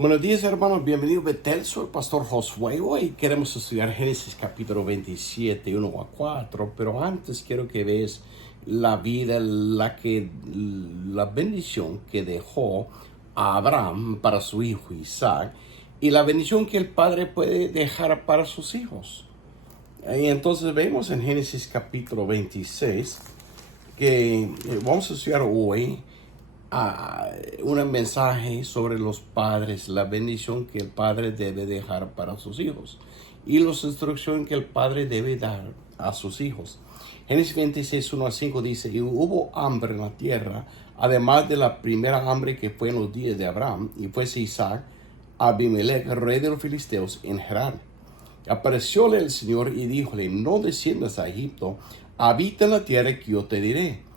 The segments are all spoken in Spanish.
Buenos días, hermanos. Bienvenido a Betel. Soy el pastor Josué. Hoy queremos estudiar Génesis capítulo 27, 1 a 4. Pero antes quiero que veas la vida, la bendición que dejó a Abraham para su hijo Isaac y la bendición que el padre puede dejar para sus hijos. Y entonces vemos en Génesis capítulo 26 que vamos a estudiar hoy un mensaje sobre los padres, la bendición que el padre debe dejar para sus hijos y las instrucciones que el padre debe dar a sus hijos. Génesis 26, 1 a 5 dice: y hubo hambre en la tierra, además de la primera hambre que fue en los días de Abraham, y fuese Isaac a Abimelech, rey de los filisteos, en Gerar. Aparecióle el Señor y díjole: no desciendas a Egipto, habita en la tierra que yo te diré.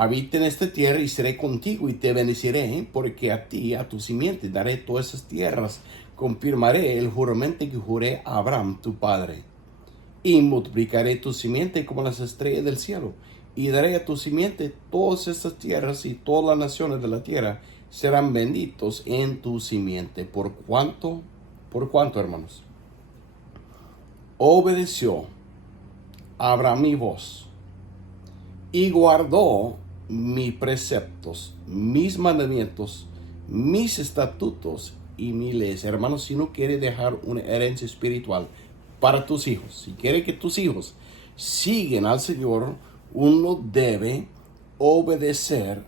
Habita en esta tierra y seré contigo y te bendeciré, porque a ti, a tu simiente, daré todas esas tierras. Confirmaré el juramento que juré a Abraham, tu padre. Y multiplicaré tu simiente como las estrellas del cielo. Y daré a tu simiente todas estas tierras, y todas las naciones de la tierra serán benditos en tu simiente. ¿Por cuánto, hermanos? Obedeció Abraham mi voz y guardó mis preceptos, mis mandamientos, mis estatutos y mis leyes. Hermanos, si no quiere dejar una herencia espiritual para tus hijos, si quiere que tus hijos sigan al Señor, uno debe obedecer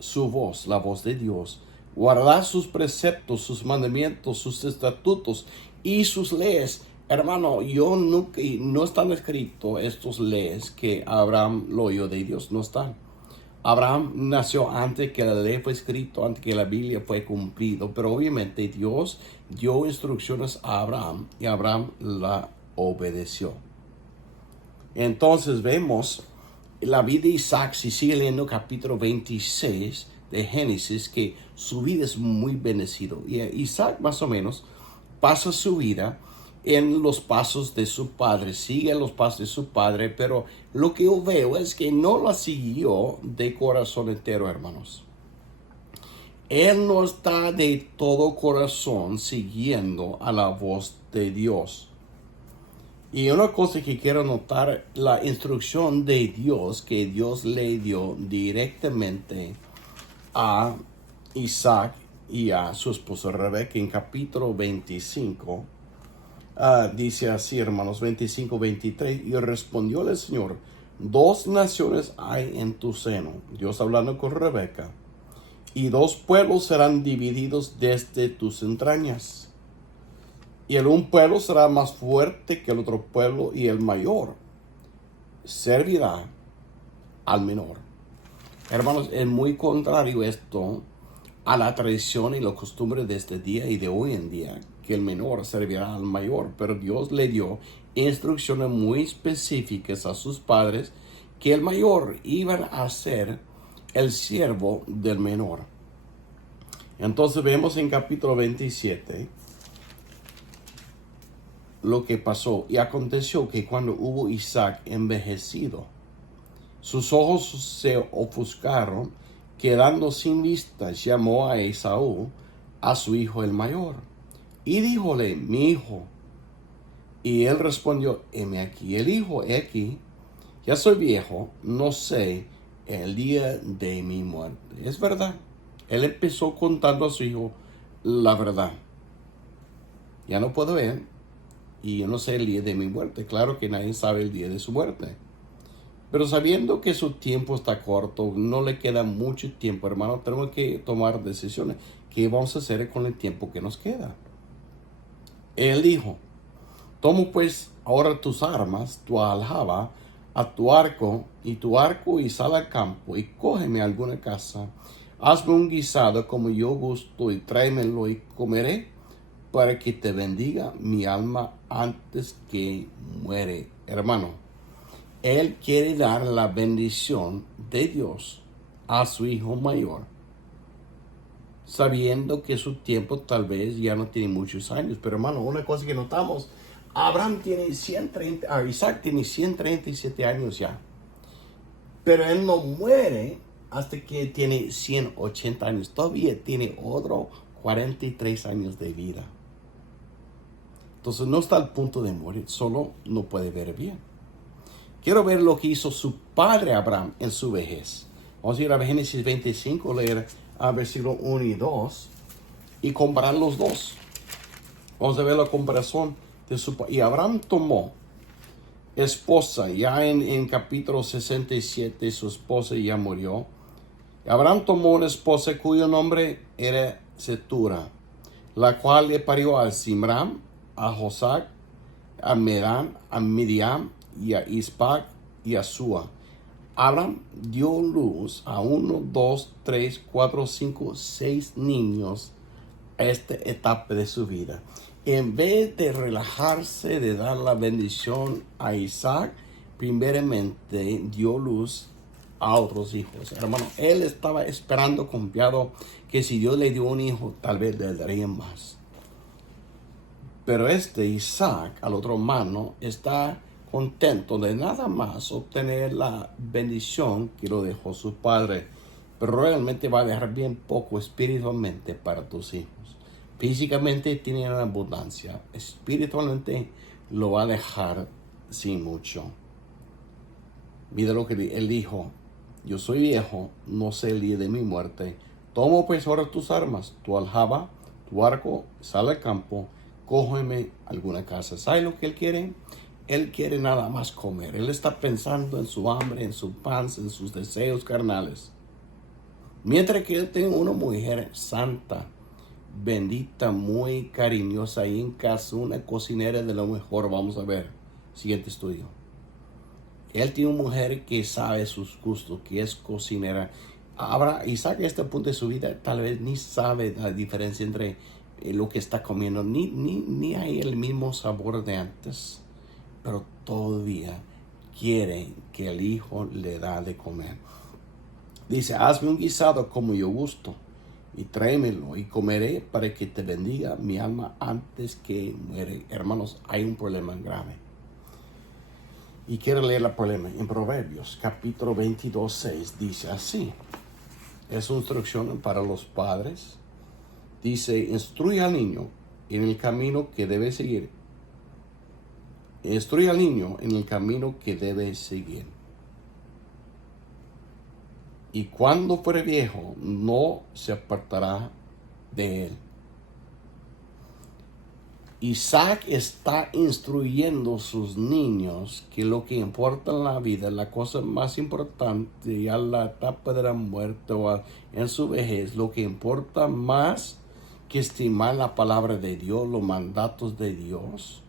su voz, la voz de Dios, guardar sus preceptos, sus mandamientos, sus estatutos y sus leyes. Hermano, no están escritos estos leyes que Abraham lo oyó de Dios, no están. Abraham nació antes que la ley fue escrita, antes que la Biblia fue cumplido, pero obviamente Dios dio instrucciones a Abraham y Abraham la obedeció. Entonces vemos la vida de Isaac, si sigue leyendo capítulo 26 de Génesis, que su vida es muy bendecido. Y Isaac más o menos pasa su vida en los pasos de su padre, sigue los pasos de su padre, pero lo que yo veo es que no la siguió de corazón entero, hermanos. Él no está de todo corazón siguiendo a la voz de Dios. Y una cosa que quiero notar, la instrucción de Dios que Dios le dio directamente a Isaac y a su esposa Rebeca en capítulo 25. Dice así, hermanos, 25, 23. Y respondió el Señor: dos naciones hay en tu seno. Dios hablando con Rebeca. Y dos pueblos serán divididos desde tus entrañas. Y el un pueblo será más fuerte que el otro pueblo, y el mayor servirá al menor. Hermanos, es muy contrario esto a la tradición y la costumbre de este día y de hoy en día, que el menor servirá al mayor, pero Dios le dio instrucciones muy específicas a sus padres que el mayor iba a ser el siervo del menor. Entonces vemos en capítulo 27 lo que pasó. Y aconteció que cuando hubo Isaac envejecido, sus ojos se ofuscaron, quedando sin vistas, llamó a Esaú, a su hijo el mayor, y díjole: mi hijo. Y él respondió: heme aquí. El hijo: he aquí, ya soy viejo, no sé el día de mi muerte. Es verdad. Él empezó contando a su hijo la verdad. Ya no puedo ver, y yo no sé el día de mi muerte. Claro que nadie sabe el día de su muerte. Pero sabiendo que su tiempo está corto, no le queda mucho tiempo, hermano, tenemos que tomar decisiones. ¿Qué vamos a hacer con el tiempo que nos queda? Él dijo: tomo pues ahora tus armas, tu aljaba, a tu arco, y sal al campo, y cógeme a alguna casa. Hazme un guisado como yo gusto, y tráemelo, y comeré, para que te bendiga mi alma antes que muere. Hermano, él quiere dar la bendición de Dios a su hijo mayor, sabiendo que su tiempo tal vez ya no tiene muchos años. Pero hermano, una cosa que notamos, Isaac tiene 137 años ya, pero él no muere hasta que tiene 180 años. Todavía tiene otros 43 años de vida. Entonces no está al punto de morir, solo no puede ver bien. Quiero ver lo que hizo su padre Abraham en su vejez. Vamos a ir a Génesis 25, leer a versículo 1 y 2 y comparar los dos. Vamos a ver la comparación de su padre. Y Abraham tomó esposa, ya en capítulo 67 su esposa ya murió. Abraham tomó una esposa cuyo nombre era Setura, la cual le parió a Zimram, a Josac, a Medán, a Midiam y a Ispac y a Sua. Abraham dio luz a 1, 2, 3, 4, 5, 6 niños a esta etapa de su vida. En vez de relajarse, de dar la bendición a Isaac, primeramente dio luz a otros hijos. Hermano, él estaba esperando confiado que si Dios le dio un hijo, tal vez le daría más. Pero Isaac, al otro hermano, está contento de nada más obtener la bendición que lo dejó su padre, pero realmente va a dejar bien poco espiritualmente para tus hijos. Físicamente tiene una abundancia, espiritualmente lo va a dejar sin mucho. Mira lo que él dijo: yo soy viejo, no sé el día de mi muerte. Tomo pues ahora tus armas, tu aljaba, tu arco, sal al campo, cógeme alguna casa. ¿Sabes lo que él quiere? Él quiere nada más comer. Él está pensando en su hambre, en su panza, en sus deseos carnales. Mientras que él tiene una mujer santa, bendita, muy cariñosa ahí en casa, una cocinera de lo mejor. Vamos a ver, siguiente estudio. Él tiene una mujer que sabe sus gustos, que es cocinera. Ahora, Isaac a este punto de su vida tal vez ni sabe la diferencia entre lo que está comiendo, ni hay el mismo sabor de antes, pero todavía quiere que el hijo le da de comer. Dice: hazme un guisado como yo gusto y tráemelo y comeré para que te bendiga mi alma antes que muere. Hermanos, hay un problema grave. Y quiero leer el problema en Proverbios, capítulo 22, 6. Dice así. Es una instrucción para los padres. Dice: instruye al niño en el camino que debe seguir. Instruye al niño en el camino que debe seguir. Y cuando fuere viejo, no se apartará de él. Isaac está instruyendo a sus niños que lo que importa en la vida, la cosa más importante, ya la etapa de la muerte o en su vejez, lo que importa más que estimar la palabra de Dios, los mandatos de Dios,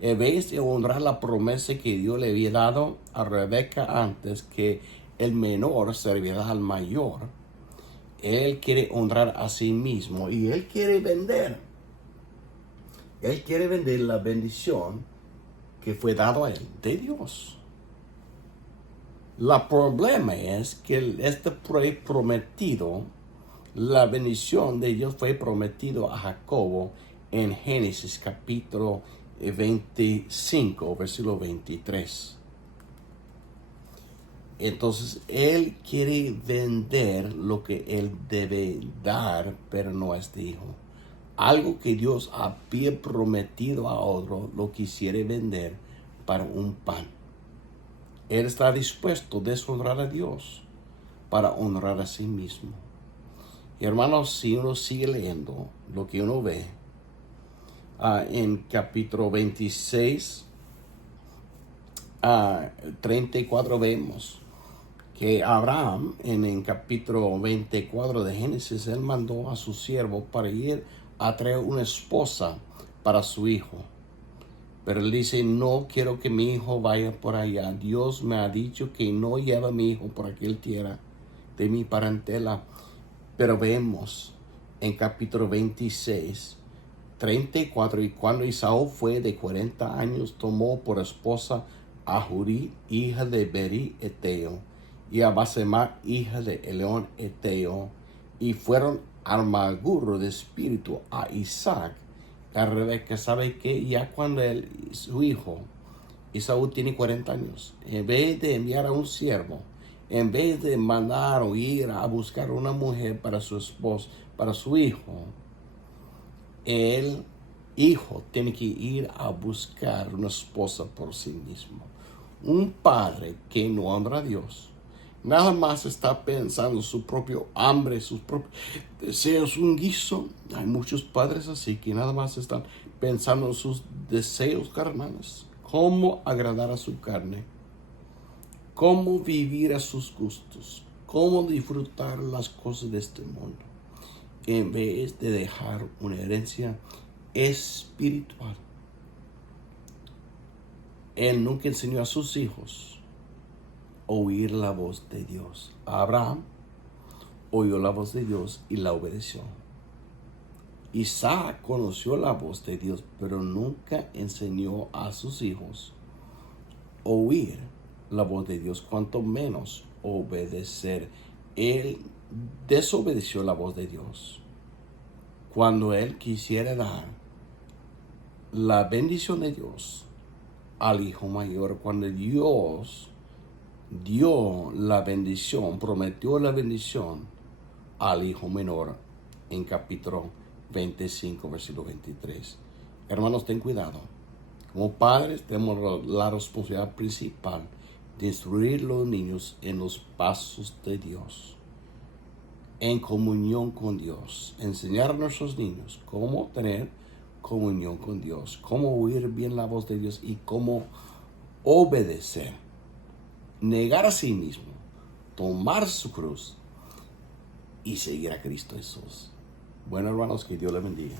en vez de honrar la promesa que Dios le había dado a Rebeca antes, que el menor servirá al mayor. Él quiere honrar a sí mismo y él quiere vender. Él quiere vender la bendición que fue dado a él de Dios. El problema es que este fue prometido, la bendición de Dios fue prometido a Jacobo en Génesis capítulo 25, versículo 23. Entonces, él quiere vender lo que él debe dar, pero no a este hijo. Algo que Dios había prometido a otro, lo quisiera vender para un pan. Él está dispuesto a deshonrar a Dios para honrar a sí mismo. Y hermanos, si uno sigue leyendo lo que uno ve en capítulo 26, 34, vemos que Abraham, en capítulo 24 de Génesis, él mandó a su siervo para ir a traer una esposa para su hijo. Pero él dice: no quiero que mi hijo vaya por allá. Dios me ha dicho que no lleve a mi hijo por aquel tierra de mi parentela. Pero vemos en capítulo 26, 34, y cuando Esaú fue de 40 años, tomó por esposa a Jurí, hija de Beri Eteo, y a Basemat, hija de Eleón Eteo, y fueron al amarguro de espíritu a Isaac. A Rebeca, ¿sabe qué? Ya cuando su hijo Esaú tiene 40 años, en vez de enviar a un siervo, en vez de mandar o ir a buscar una mujer para su esposo, para su hijo, El hijo tiene que ir a buscar una esposa por sí mismo. Un padre que no honra a Dios nada más está pensando en su propio hambre, sus propios deseos, un guiso. Hay muchos padres así que nada más están pensando en sus deseos carnales, cómo agradar a su carne, cómo vivir a sus gustos, cómo disfrutar las cosas de este mundo, en vez de dejar una herencia espiritual. Él nunca enseñó a sus hijos a oír la voz de Dios. Abraham oyó la voz de Dios y la obedeció. Isaac conoció la voz de Dios, pero nunca enseñó a sus hijos a oír la voz de Dios, cuanto menos obedecer. Él desobedeció la voz de Dios cuando él quisiera dar la bendición de Dios al hijo mayor, cuando Dios dio la bendición, prometió la bendición al hijo menor en capítulo 25, versículo 23. Hermanos, ten cuidado. Como padres tenemos la responsabilidad principal de instruir a los niños en los pasos de Dios, en comunión con Dios, enseñar a nuestros niños cómo tener comunión con Dios, cómo oír bien la voz de Dios y cómo obedecer, negar a sí mismo, tomar su cruz y seguir a Cristo Jesús. Bueno, hermanos, que Dios les bendiga.